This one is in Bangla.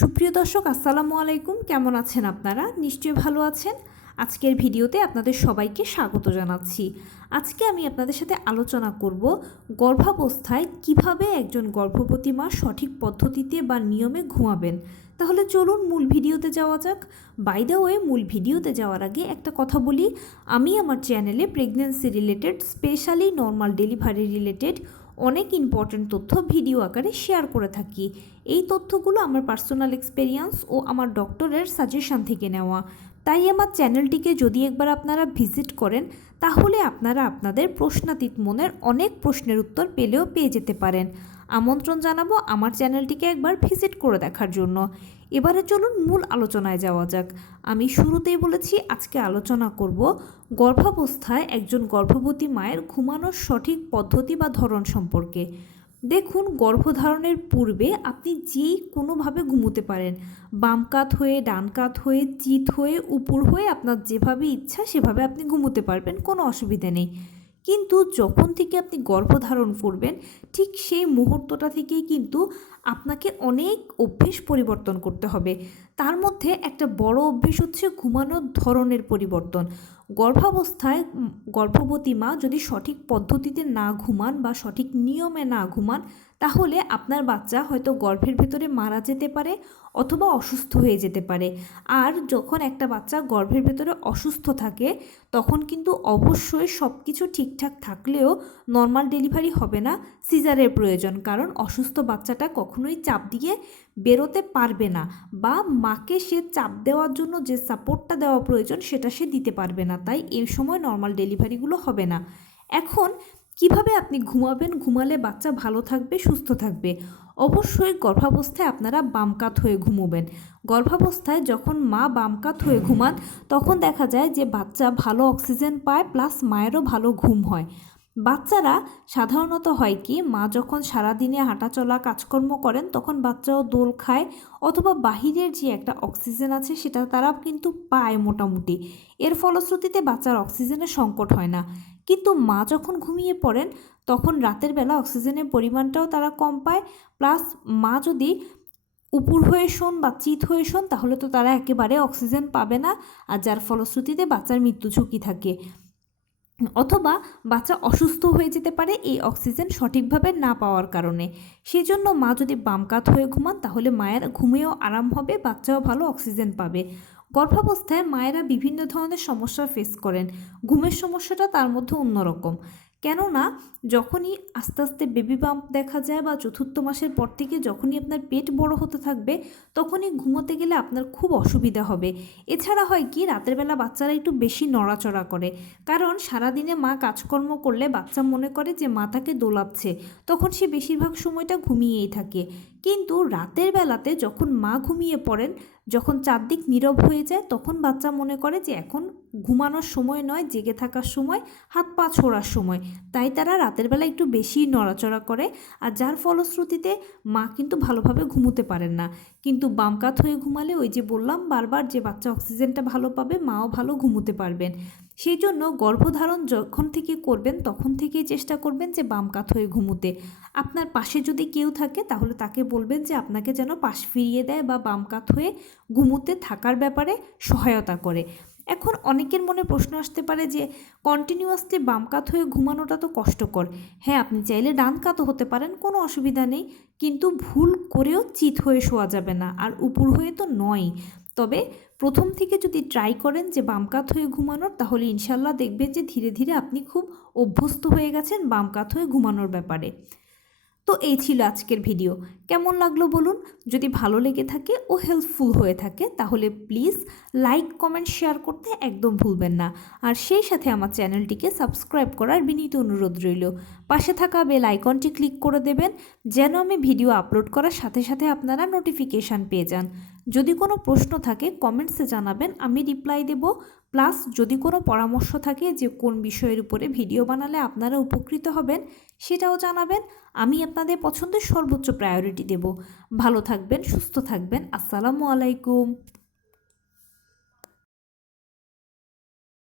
সুপ্রিয় দর্শক, আসসালামু আলাইকুম। কেমন আছেন আপনারা? নিশ্চয়ই ভালো আছেন। আজকের ভিডিওতে আপনাদের সবাইকে স্বাগত জানাচ্ছি। আজকে আমি আপনাদের সাথে আলোচনা করব গর্ভাবস্থায় কিভাবে একজন গর্ভবতী মা সঠিক পদ্ধতিতে বা নিয়মে ঘুমাবেন। তাহলে চলুন মূল ভিডিওতে যাওয়া যাক। বাই দ্য ওয়ে, মূল ভিডিওতে যাওয়ার আগে একটা কথা বলি, আমি আমার চ্যানেলে pregnancy related, specially normal delivery related অনেক ইম্পর্ট্যান্ট তথ্য ভিডিও আকারে শেয়ার করে থাকি। এই তথ্যগুলো আমার পার্সোনাল এক্সপেরিয়েন্স ও আমার ডক্টরের সাজেশন থেকে নেওয়া। তাই আমার চ্যানেলটিকে যদি একবার আপনারা ভিজিট করেন, তাহলে আপনারা আপনাদের প্রশ্নাতীত মনের অনেক প্রশ্নের উত্তর পেয়ে যেতে পারেন। আমন্ত্রণ জানাবো আমার চ্যানেলটিকে একবার ভিজিট করে দেখার জন্য। এবারে চলুন মূল আলোচনায় যাওয়া যাক। আমি শুরুতেই বলেছি আজকে আলোচনা করব গর্ভাবস্থায় একজন গর্ভবতী মায়ের ঘুমানোর সঠিক পদ্ধতি বা ধরন সম্পর্কে। দেখুন, গর্ভধারণের পূর্বে আপনি যেই কোনোভাবে ঘুমোতে পারেন, বাম কাত হয়ে, ডান কাত হয়ে, চিত হয়ে, উপর হয়ে, আপনার যেভাবে ইচ্ছা সেভাবে আপনি ঘুমোতে পারবেন, কোনো অসুবিধা নেই। কিন্তু যখন থেকে আপনি গর্ভধারণ করবেন, ঠিক সেই মুহূর্তটা থেকেই কিন্তু আপনাকে অনেক অভ্যেস পরিবর্তন করতে হবে। তার মধ্যে একটা বড় অভ্যেস হচ্ছে ঘুমানোর ধরনের পরিবর্তন। গর্ভাবস্থায় গর্ভবতী মা যদি সঠিক পদ্ধতিতে না ঘুমান বা সঠিক নিয়মে না ঘুমান, তাহলে আপনার বাচ্চা হয়তো গর্ভের ভেতরে মারা যেতে পারে অথবা অসুস্থ হয়ে যেতে পারে। আর যখন একটা বাচ্চা গর্ভের ভেতরে অসুস্থ থাকে, তখন কিন্তু অবশ্যই সব কিছু ঠিকঠাক থাকলেও নর্মাল ডেলিভারি হবে না, সিজারের প্রয়োজন। কারণ অসুস্থ বাচ্চাটা কখনোই চাপ দিয়ে বেরোতে পারবে না, বা মাকে সে চাপ দেওয়ার জন্য যে সাপোর্টটা দেওয়া প্রয়োজন সেটা সে দিতে পারবে না। তাই এই সময় নর্মাল ডেলিভারিগুলো হবে না। এখন কিভাবে আপনি ঘুমাবেন, ঘুমালে বাচ্চা ভালো থাকবে, সুস্থ থাকবে? অবশ্যই গর্ভাবস্থায় আপনারা বাম কাত হয়ে ঘুমোবেন। গর্ভাবস্থায় যখন মা বাম কাত হয়ে ঘুমান, তখন দেখা যায় যে বাচ্চা ভালো অক্সিজেন পায়, প্লাস মায়েরও ভালো ঘুম হয়। বাচ্চারা সাধারণত হয় কি, মা যখন সারাদিনে হাঁটাচলা কাজকর্ম করেন, তখন বাচ্চাও দোল খায়, অথবা বাহিরের যে একটা অক্সিজেন আছে সেটা তারা কিন্তু পায় মোটামুটি। এর ফলশ্রুতিতে বাচ্চার অক্সিজেনের সংকট হয় না। কিন্তু মা যখন ঘুমিয়ে পড়েন, তখন রাতের বেলা অক্সিজেনের পরিমাণটাও তারা কম পায়, প্লাস মা যদি উপর হয়ে শোন বা চিত হয়ে শোন, তাহলে তো তারা একেবারে অক্সিজেন পাবে না, আর যার ফলশ্রুতিতে বাচ্চার মৃত্যু ঝুঁকি থাকে, অথবা বাচ্চা অসুস্থ হয়ে যেতে পারে এই অক্সিজেন সঠিকভাবে না পাওয়ার কারণে। সেজন্য মা যদি বাম কাত হয়ে ঘুমান, তাহলে মায়ের ঘুমেও আরাম হবে, বাচ্চাও ভালো অক্সিজেন পাবে। গর্ভাবস্থায় মায়েরা বিভিন্ন ধরনের সমস্যা ফেস করেন। ঘুমের সমস্যাটা তার মধ্যে অন্যরকম। কেননা যখনই আস্তে আস্তে বেবি বাম্প দেখা যায়, বা চতুর্থ মাসের পর থেকে যখনই আপনার পেট বড় হতে থাকবে, তখনই ঘুমোতে গেলে আপনার খুব অসুবিধা হবে। এছাড়া হয় কি, রাতের বেলা বাচ্চারা একটু বেশি নড়াচড়া করে, কারণ সারাদিনে মা কাজকর্ম করলে বাচ্চা মনে করে যে মা তাকে দোলাচ্ছে, তখন সে বেশিরভাগ সময়টা ঘুমিয়েই থাকে। কিন্তু রাতের বেলাতে যখন মা ঘুমিয়ে পড়েন, যখন চারদিক নীরব হয়ে যায়, তখন বাচ্চা মনে করে যে এখন ঘুমানোর সময় নয়, জেগে থাকার সময়, হাত পা ছোড়ার সময়। তাই তারা রাতের বেলা একটু বেশি নড়াচড়া করে, আর যার ফলশ্রুতিতে মা কিন্তু ভালোভাবে ঘুমোতে পারেন না। কিন্তু বাম কাত হয়ে ঘুমালে, ওই যে বললাম বারবার, যে বাচ্চা অক্সিজেনটা ভালো পাবে, মাও ভালো ঘুমোতে পারবেন। সেই জন্য গর্ভধারণ যখন থেকে করবেন, তখন থেকেই চেষ্টা করবেন যে বাম কাত হয়ে ঘুমোতে। আপনার পাশে যদি কেউ থাকে, তাহলে তাকে বলবেন যে আপনাকে যেন পাশ ফিরিয়ে দেয় বা বাম কাত হয়ে ঘুমোতে থাকার ব্যাপারে সহায়তা করে। এখন অনেকের মনে প্রশ্ন আসতে পারে যে কন্টিনিউয়াসলি বাম কাত হয়ে ঘুমানোটা তো কষ্টকর। হ্যাঁ, আপনি চাইলে ডান কাতও হতে পারেন, কোনো অসুবিধা নেই, কিন্তু ভুল করেও চিত হয়ে শোয়া যাবে না, আর উপর হয়ে তো নয়। তবে প্রথম থেকে যদি ট্রাই করেন যে বাম কাত হয়ে ঘুমানোর, তাহলে ইনশাল্লাহ দেখবেন যে ধীরে ধীরে আপনি খুব অভ্যস্ত হয়ে গেছেন বাম কাত হয়ে ঘুমানোর ব্যাপারে। তো এই ছিল আজকের ভিডিও। কেমন লাগলো বলুন? যদি ভালো লেগে থাকে ও হেল্পফুল হয়ে থাকে, তাহলে প্লিজ লাইক, কমেন্ট, শেয়ার করতে একদম ভুলবেন না। আর সেই সাথে আমার চ্যানেলটিকে সাবস্ক্রাইব করার বিনীত অনুরোধ রইল। পাশে থাকা বেল আইকনটি ক্লিক করে দেবেন, যেন আমি ভিডিও আপলোড করার সাথে সাথে আপনারা নোটিফিকেশান পেয়ে যান। যদি কোনো প্রশ্ন থাকে কমেন্টসে জানাবেন, আমি রিপ্লাই দেব। প্লাস যদি কোনো পরামর্শ থাকে যে কোন বিষয়ের উপরে ভিডিও বানালে আপনারা উপকৃত হবেন, সেটাও জানাবেন। আমি আপনাদের পছন্দের সর্বোচ্চ প্রায়োরিটি দেব। ভালো থাকবেন, সুস্থ থাকবেন। আসসালামু আলাইকুম।